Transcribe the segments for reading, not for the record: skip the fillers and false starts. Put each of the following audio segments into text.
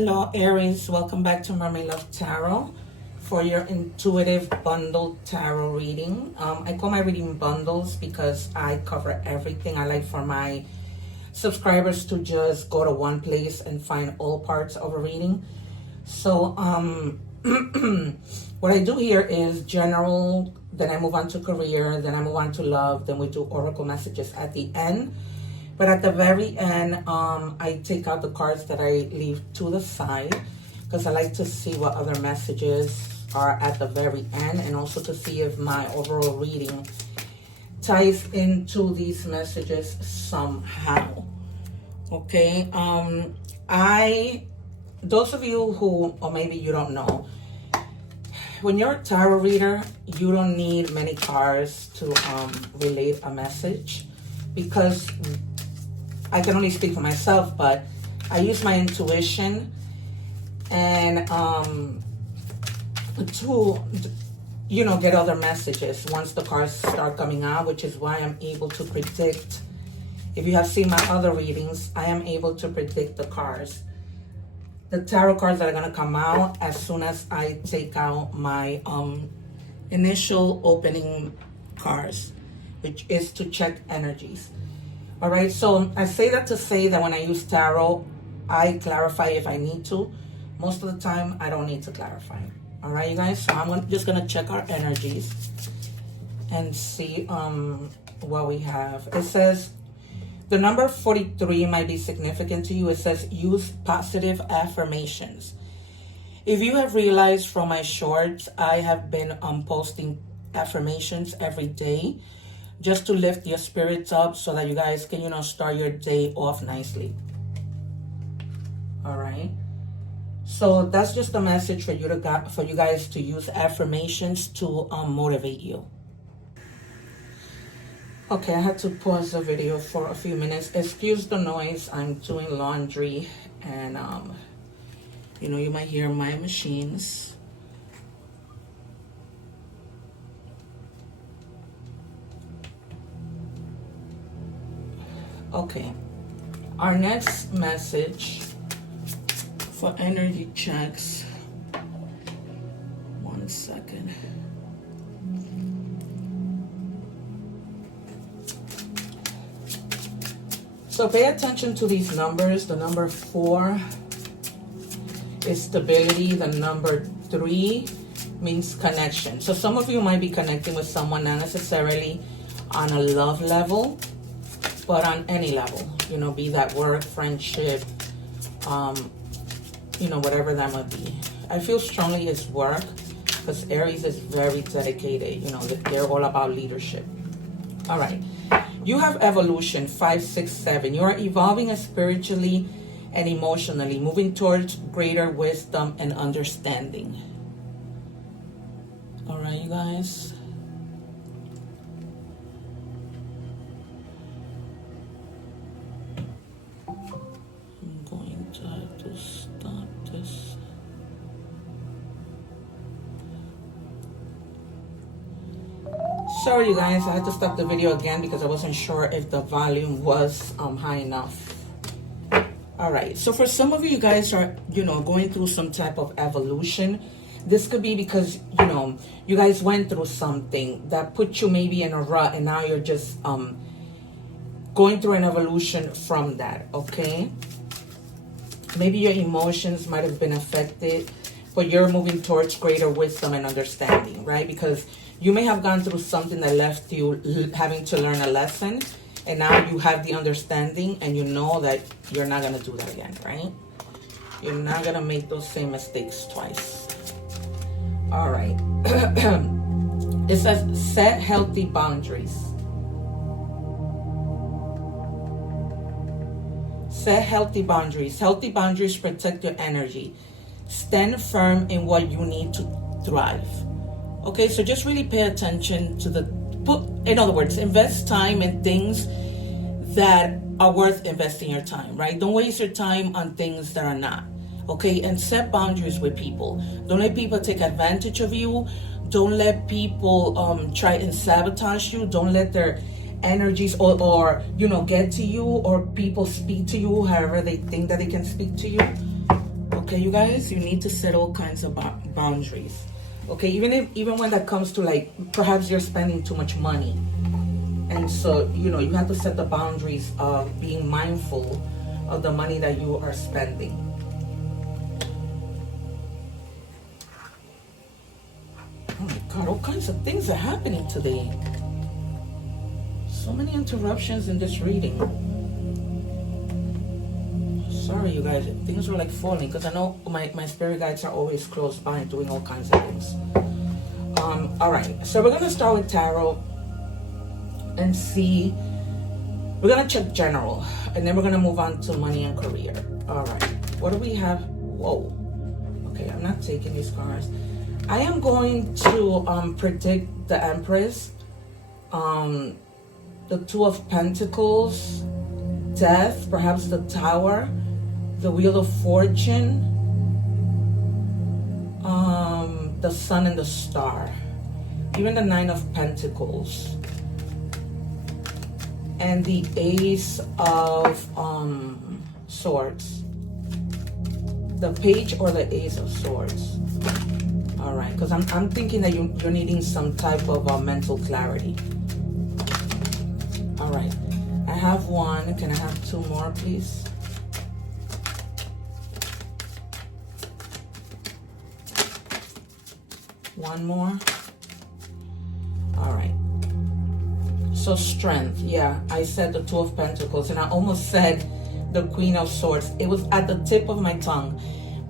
Hello Aries, welcome back to Mermaid Love Tarot for your intuitive bundle tarot reading. I call my reading bundles because I cover everything. I like for my subscribers to just go to one place and find all parts of a reading. So what I do here is general, then I move on to career, then I move on to love, then we do oracle messages at the end. But at the very end, I take out the cards that I leave to the side because I like to see what other messages are at the very end, and also to see if my overall reading ties into these messages somehow. Okay, those of you who, or maybe you don't know, when you're a tarot reader, you don't need many cards to relate a message, because I can only speak for myself, but I use my intuition and to, you know, get other messages once the cards start coming out, which is why I'm able to predict. If you have seen my other readings, I am able to predict the cards. The tarot cards that are going to come out as soon as I take out my initial opening cards, which is to check energies. All right, so I say that to say that when I use tarot, I clarify if I need to. Most of the time, I don't need to clarify. All right, you guys, so I'm just going to check our energies and see what we have. It says the number 43 might be significant to you. It says use positive affirmations. If you have realized from my shorts, I have been posting affirmations every day, just to lift your spirits up so that you guys can, you know, start your day off nicely. All right. So that's just a message for you guys to use affirmations to motivate you. Okay, I had to pause the video for a few minutes. Excuse the noise. I'm doing laundry, and you know, you might hear my machines. Okay, our next message for energy checks. 1 second. So pay attention to these numbers. The number 4 is stability. The number 3 means connection. So some of you might be connecting with someone, not necessarily on a love level, but on any level, you know, be that work, friendship, you know, whatever that might be. I feel strongly it's work, because Aries is very dedicated. You know, they're all about leadership. All right. You have evolution, 5, 6, 7. You are evolving spiritually and emotionally, moving towards greater wisdom and understanding. All right, you guys. Sorry you guys, I had to stop the video again because I wasn't sure if the volume was high enough. All right, so for some of you guys are, you know, going through some type of evolution. This could be because, you know, you guys went through something that put you maybe in a rut, and now you're just going through an evolution from that. Okay, maybe your emotions might have been affected, but you're moving towards greater wisdom and understanding, right? Because you may have gone through something that left you having to learn a lesson, and now you have the understanding, and you know that you're not going to do that again, right? You're not going to make those same mistakes twice. All right. It says set healthy boundaries. Set healthy boundaries. Healthy boundaries protect your energy. Stand firm in what you need to thrive. Okay, so just really pay attention to in other words, invest time in things that are worth investing your time, right? Don't waste your time on things that are not. Okay, and set boundaries with people. Don't let people take advantage of you. Don't let people try and sabotage you. Don't let their energies or you know, get to you, or people speak to you however they think that they can speak to you. Okay, you guys, you need to set all kinds of boundaries. Okay, even when that comes to like perhaps you're spending too much money, and so you have to set the boundaries of being mindful of the money that you are spending. Oh my God, all kinds of things are happening today. So many interruptions in this reading. Sorry, you guys, things are like falling because I know my spirit guides are always close by doing all kinds of things. All right, so we're gonna start with tarot and see. We're gonna check general, and then we're gonna move on to money and career. All right, what do we have? Whoa. Okay, I'm not taking these cards. I am going to predict the Empress, the Two of Pentacles, Death, perhaps the Tower, the Wheel of Fortune, the Sun and the Star, even the Nine of Pentacles, and the Ace of Swords, the Page or the Ace of Swords. All right, because I'm thinking that you're needing some type of mental clarity. All right, I have one. Can I have two more, please? One more. All right. So strength. Yeah, I said the Two of Pentacles, and I almost said the Queen of Swords. It was at the tip of my tongue.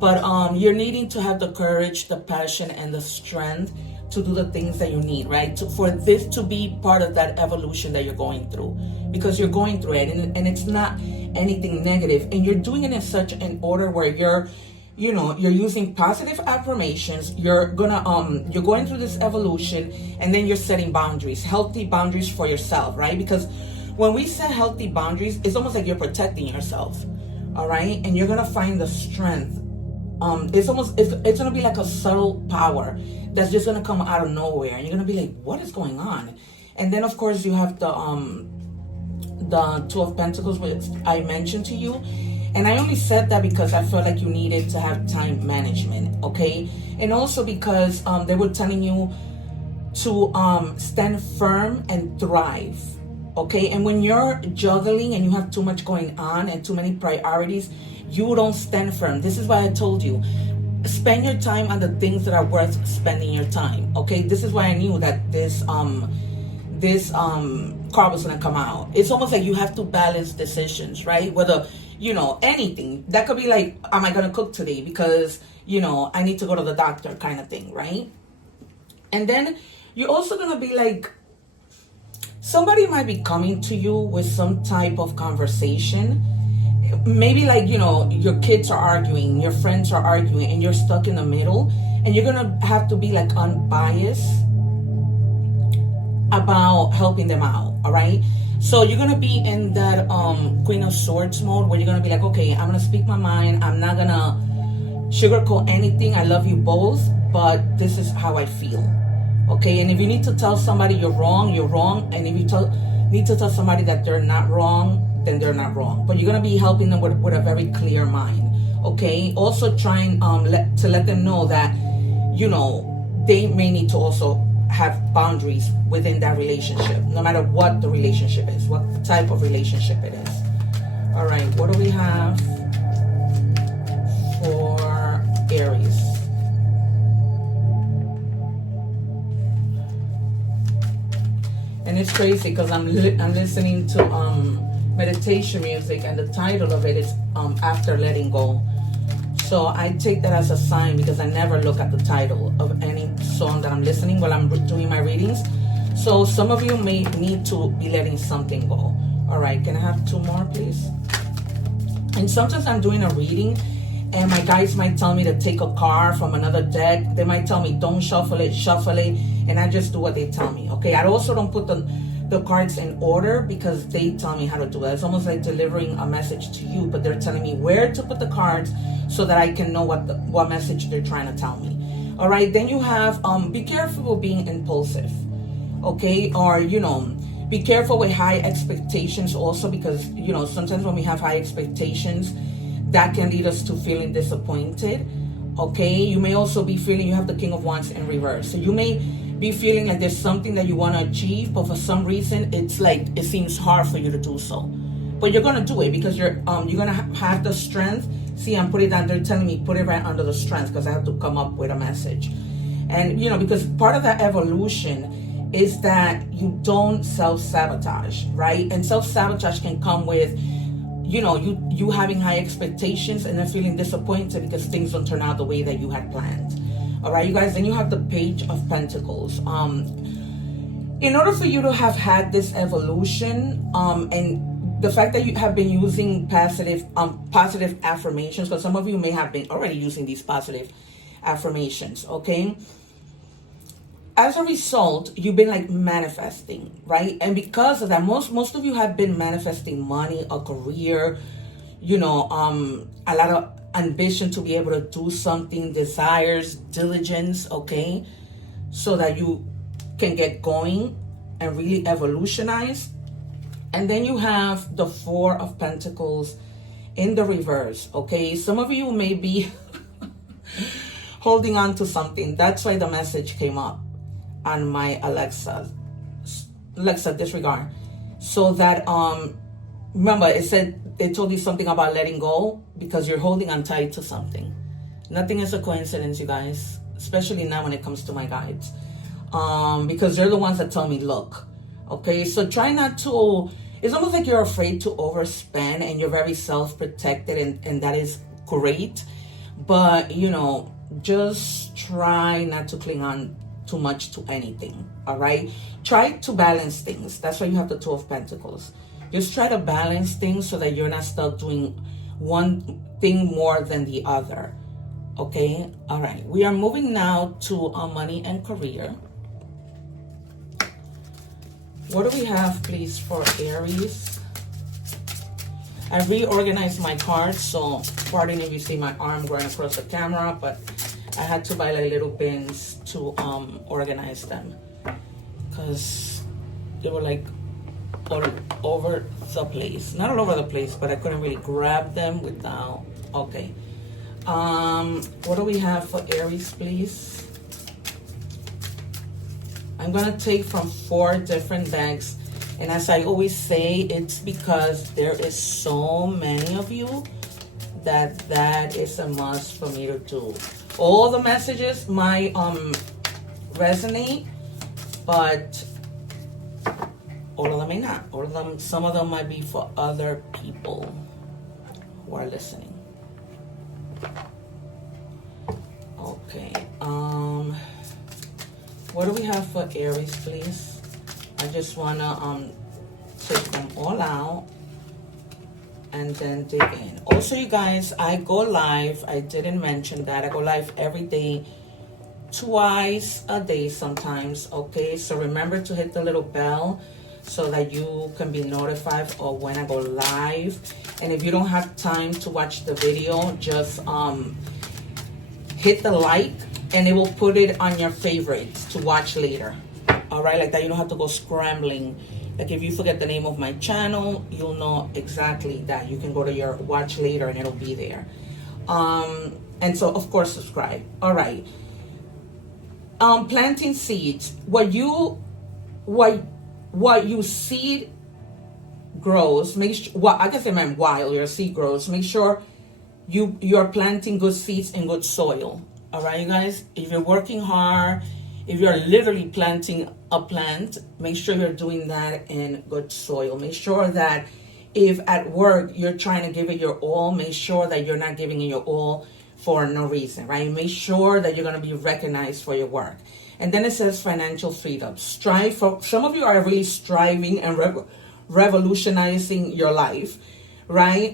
But you're needing to have the courage, the passion, and the strength to do the things that you need, right? For this to be part of that evolution that you're going through, because you're going through it, and it's not anything negative, and you're doing it in such an order where you're using positive affirmations. You're going through this evolution, and then you're setting boundaries, healthy boundaries for yourself, right? Because when we set healthy boundaries, it's almost like you're protecting yourself, all right? And you're gonna find the strength. It's gonna be like a subtle power that's just gonna come out of nowhere, and you're gonna be like, what is going on? And then of course you have the Two of Pentacles, which I mentioned to you. And I only said that because I felt like you needed to have time management, okay? And also because they were telling you to stand firm and thrive, okay? And when you're juggling and you have too much going on and too many priorities, you don't stand firm. This is why I told you, spend your time on the things that are worth spending your time, okay? This is why I knew that this card was gonna come out. It's almost like you have to balance decisions, right? Whether anything that could be like, am I gonna cook today because I need to go to the doctor, kind of thing, right? And then you're also gonna be like, somebody might be coming to you with some type of conversation, maybe like your kids are arguing, your friends are arguing, and you're stuck in the middle, and you're gonna have to be like unbiased about helping them out, all right? So you're gonna be in that Queen of Swords mode where you're gonna be like, okay, I'm gonna speak my mind. I'm not gonna sugarcoat anything. I love you both, but this is how I feel, okay? And if you need to tell somebody you're wrong, you're wrong. And if you need to tell somebody that they're not wrong, then they're not wrong. But you're gonna be helping them with a very clear mind, okay? Also trying to let them know that they may need to also have boundaries within that relationship, no matter what the relationship is, what type of relationship it is. All right, what do we have for Aries? And it's crazy because I'm listening to meditation music, and the title of it is After Letting Go. So I take that as a sign, because I never look at the title of any song that I'm listening while I'm doing my readings. So some of you may need to be letting something go. All right, can I have two more, please? And sometimes I'm doing a reading, and my guides might tell me to take a card from another deck. They might tell me, don't shuffle it, and I just do what they tell me, okay? I also don't put the cards in order because they tell me how to do it. It's almost like delivering a message to you, but they're telling me where to put the cards so that I can know what message they're trying to tell me. All right, then you have be careful with being impulsive, okay? Or be careful with high expectations also, because sometimes when we have high expectations, that can lead us to feeling disappointed. Okay, you may also be feeling, you have the King of Wands in reverse, so you may be feeling like there's something that you want to achieve, but for some reason it's like it seems hard for you to do so, but you're gonna do it because you're gonna have the strength. See, I'm putting it down, they're telling me put it right under the strength, because I have to come up with a message. And because part of that evolution is that you don't self-sabotage, right? And self-sabotage can come with you having high expectations and then feeling disappointed because things don't turn out the way that you had planned. All right, you guys, then you have the Page of Pentacles. In order for you to have had this evolution, and the fact that you have been using positive affirmations, because some of you may have been already using these positive affirmations, okay? As a result, you've been like manifesting, right? And because of that, most of you have been manifesting money, a career, a lot of ambition to be able to do something, desires, diligence, okay? So that you can get going and really evolutionize. And then you have the Four of Pentacles in the reverse, okay? Some of you may be holding on to something. That's why the message came up on my Alexa, disregard. So that, remember, it told you something about letting go because you're holding on tight to something. Nothing is a coincidence, you guys, especially now when it comes to my guides. Because they're the ones that tell me, look, okay, so try not to, it's almost like you're afraid to overspend and you're very self-protected, and that is great. But, just try not to cling on too much to anything, all right? Try to balance things. That's why you have the Two of Pentacles. Just try to balance things so that you're not stuck doing one thing more than the other, okay? All right, we are moving now to money and career. What do we have, please, for Aries? I reorganized my cards, so pardon if you see my arm going across the camera, but I had to buy like little pins to organize them because they were like all over the place. Not all over the place, but I couldn't really grab them without. Okay. What do we have for Aries, please? I'm gonna take from 4 different decks, and as I always say, it's because there is so many of you that is a must for me to do. All the messages might resonate, but all of them may not. All of them, some of them might be for other people who are listening. Okay. What do we have for Aries, please? I just wanna take them all out and then dig in. Also, you guys, I go live. I didn't mention that. I go live every day, twice a day sometimes, okay? So remember to hit the little bell so that you can be notified of when I go live. And if you don't have time to watch the video, just hit the like and it will put it on your favorites to watch later. All right, like that, you don't have to go scrambling. Like if you forget the name of my channel, you'll know exactly that. You can go to your watch later and it'll be there. And so of course subscribe. All right. Planting seeds. What you seed grows, make sure, well, I guess I meant while your seed grows, make sure you're planting good seeds in good soil. All right, you guys, if you're working hard, if you're literally planting a plant, make sure you're doing that in good soil. Make sure that if at work you're trying to give it your all, make sure that you're not giving it your all for no reason, right? Make sure that you're going to be recognized for your work. And then it says financial freedom. Strive for, some of you are really striving and revolutionizing your life, right?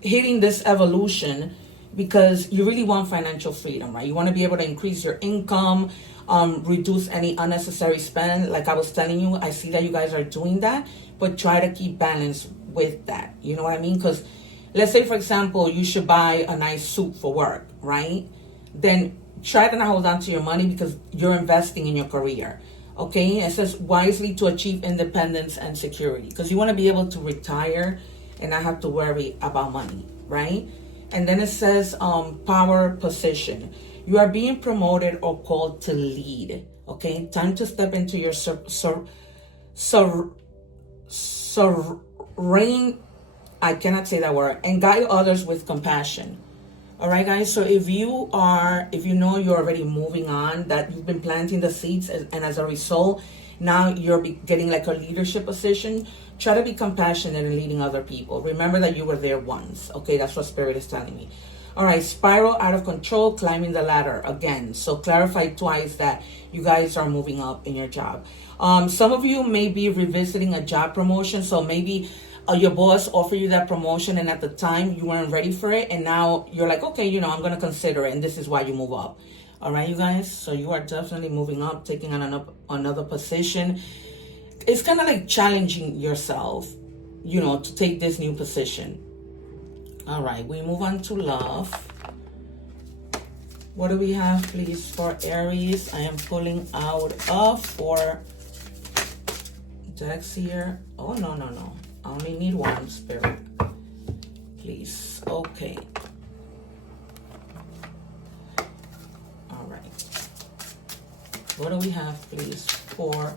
Hitting this evolution because you really want financial freedom, right? You want to be able to increase your income, reduce any unnecessary spend. Like I was telling you, I see that you guys are doing that, but try to keep balance with that. You know what I mean? Because let's say, for example, you should buy a nice suit for work, right? Then try to not hold on to your money because you're investing in your career. Okay, it says wisely to achieve independence and security, because you want to be able to retire and not have to worry about money, right? And then it says power position. You are being promoted or called to lead. Okay, time to step into your reign. I cannot say that word. And guide others with compassion. All right, guys. So if you know you're already moving on, that you've been planting the seeds, and as a result, now you're getting like a leadership position, try to be compassionate in leading other people. Remember that you were there once. Okay, that's what Spirit is telling me. All right, spiral out of control, climbing the ladder again. So clarify twice that you guys are moving up in your job. Some of you may be revisiting a job promotion. So maybe your boss offered you that promotion, and at the time you weren't ready for it, and now you're like, okay, you know, I'm going to consider it, and this is why you move up. All right, you guys. So you are definitely moving up, taking on another position. It's kind of like challenging yourself, you know, to take this new position. All right, we move on to love. What do we have, please, for Aries? I am pulling out of 4 decks here. Oh, no. I only need one, Spirit. Please. Okay. All right. What do we have, please, for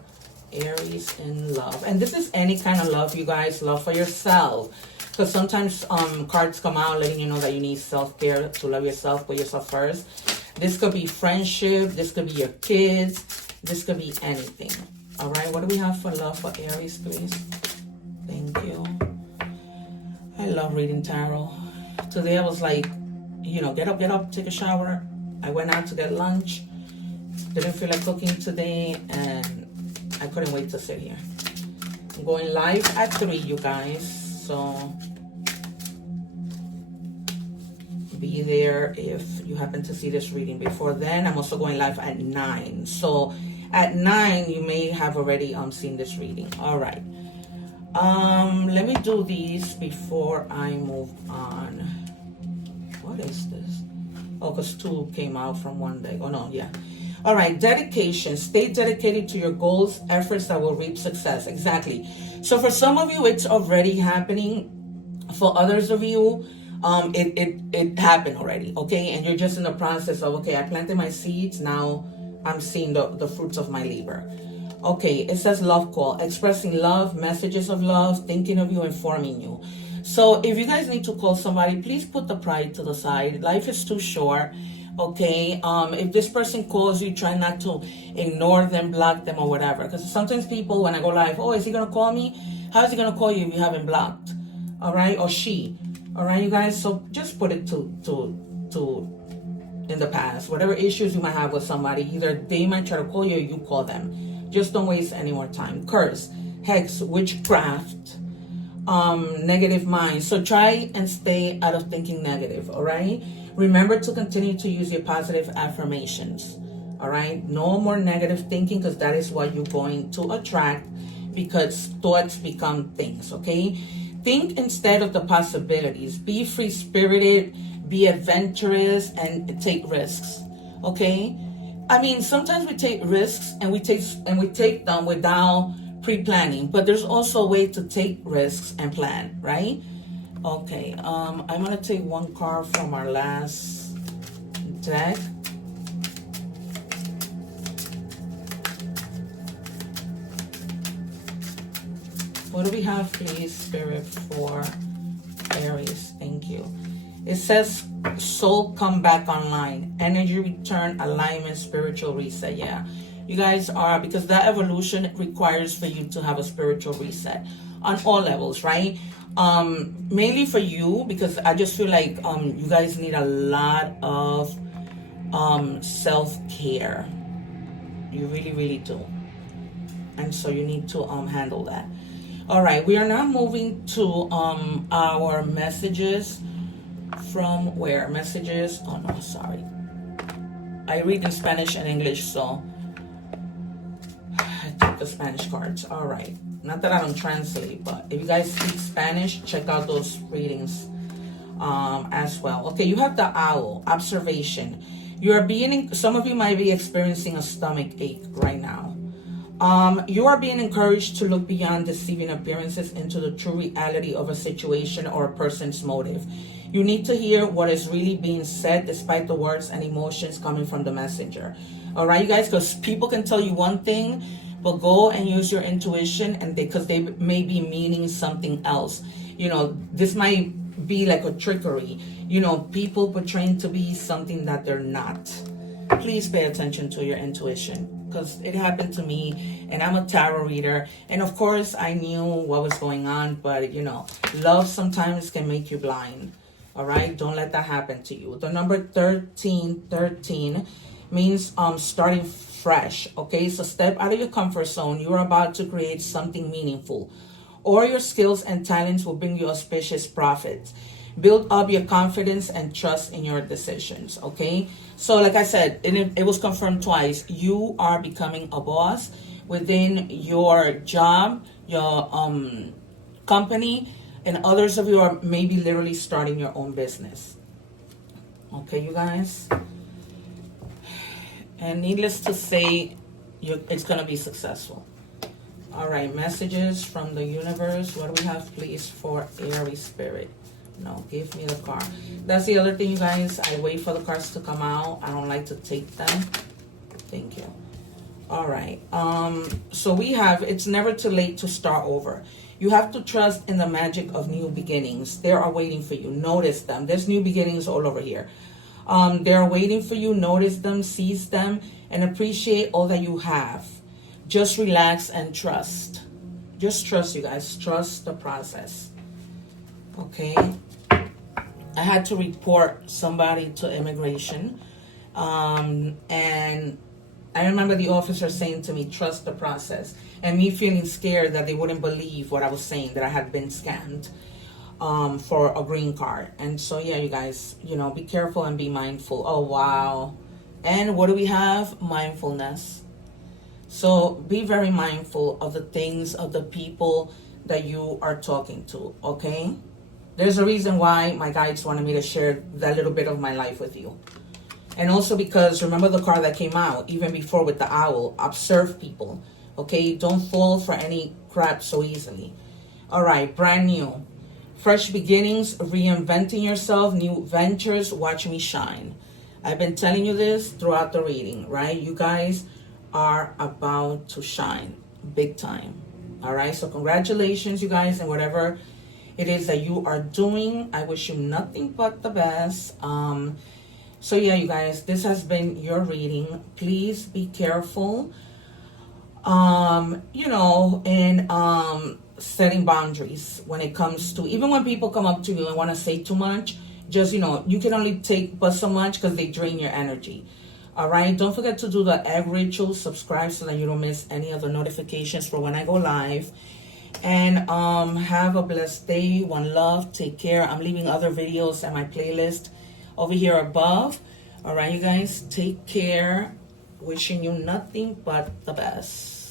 Aries in love? And this is any kind of love, you guys. Love for yourself. Because sometimes cards come out letting you know that you need self-care, to love yourself, put yourself first. This could be friendship. This could be your kids. This could be anything. All right. What do we have for love for Aries, please? Thank you. I love reading tarot. Today I was like, you know, get up, take a shower. I went out to get lunch. Didn't feel like cooking today, and I couldn't wait to sit here. I'm going live at 3, you guys. So be there if you happen to see this reading before then. I'm also going live at 9. So at 9, you may have already seen this reading. All right. Let me do these before I move on. What is this? Oh, because 2 came out from one day. Oh, no, yeah. All right, dedication. Stay dedicated to your goals, efforts that will reap success. Exactly. So for some of you, it's already happening. For others of you, it happened already, okay? And you're just in the process of, okay, I planted my seeds. Now I'm seeing the fruits of my labor. Okay, it says love call. Expressing love, messages of love, thinking of you, informing you. So if you guys need to call somebody, please put the pride to the side. Life is too short. Okay, if this person calls you, try not to ignore them, block them, or whatever. Because sometimes people, when I go live, oh, is he gonna call me? How is he gonna call you if you haven't blocked? All right, or she. All right, you guys. So just put it to in the past. Whatever issues you might have with somebody, either they might try to call you, or you call them. Just don't waste any more time. Curse, hex, witchcraft, negative mind. So try and stay out of thinking negative. All right. Remember to continue to use your positive affirmations. All right. No more negative thinking, because that is what you're going to attract, because thoughts become things. Okay. Think instead of the possibilities. Be free-spirited, be adventurous, and take risks. Okay. I mean, sometimes we take risks and we take them without pre-planning, but there's also a way to take risks and plan, right? Okay, I'm going to take one card from our last deck. What do we have, please, Spirit, for Aries? Thank you. It says soul come back online, energy return, alignment, spiritual reset. Yeah, you guys are, because that evolution requires for you to have a spiritual reset on all levels, right? Mainly for you, because I just feel like you guys need a lot of self-care. You really do. And so you need to handle that. All right, we are now moving to our messages. From where? Messages. Oh no, sorry. I read in Spanish and English, so I took the Spanish cards. All right. Not that I don't translate, but if you guys speak Spanish, check out those readings as well. Okay, you have the owl. Observation. You are being, some of you might be experiencing a stomach ache right now. You are being encouraged to look beyond deceiving appearances into the true reality of a situation or a person's motive. You need to hear what is really being said despite the words and emotions coming from the messenger. All right, you guys, because people can tell you one thing, but go and use your intuition, and because they may be meaning something else. You know, this might be like a trickery. You know, people portraying to be something that they're not. Please pay attention to your intuition, because it happened to me, and I'm a tarot reader, and of course I knew what was going on, but you know, love sometimes can make you blind. All right, don't let that happen to you. The number 13 means starting fresh. Okay, so step out of your comfort zone. You're about to create something meaningful, or your skills and talents will bring you auspicious profits. Build up your confidence and trust in your decisions. Okay, so like I said, it was confirmed twice. You are becoming a boss within your job, your company, and others of you are maybe literally starting your own business. Okay, you guys, and needless to say, it's gonna be successful. All right, messages from the universe. What do we have, please, for Aries spirit? No, give me the card. That's the other thing, you guys. I wait for the cards to come out. I don't like to take them. Thank you. All right. So we have, it's never too late to start over. You have to trust in the magic of new beginnings. They are waiting for you. Notice them. There's new beginnings all over here. They're waiting for you. Notice them, seize them, and appreciate all that you have. Just relax and trust. Just trust, you guys. Trust the process. Okay. I had to report somebody to immigration. And I remember the officer saying to me, trust the process. And me feeling scared that they wouldn't believe what I was saying, that I had been scammed for a green card. And so, yeah, you guys, you know, be careful and be mindful. Oh, wow. And what do we have? Mindfulness. So be very mindful of the things, of the people that you are talking to, okay? There's a reason why my guides wanted me to share that little bit of my life with you. And also because, remember the card that came out, even before with the owl, observe people, okay? Don't fall for any crap so easily. All right, brand new. Fresh beginnings, reinventing yourself, new ventures, watch me shine. I've been telling you this throughout the reading, right? You guys are about to shine big time. All right, so congratulations, you guys, and whatever it is that you are doing, I wish you nothing but the best. So yeah, you guys, this has been your reading. Please be careful, you know, in setting boundaries when it comes to, even when people come up to you and want to say too much, just, you know, you can only take but so much because they drain your energy. All right, don't forget to do the egg ritual, subscribe so that you don't miss any other notifications for when I go live. And have a blessed day. One love. Take care. I'm leaving other videos and my playlist over here above. All right, you guys, take care. Wishing you nothing but the best.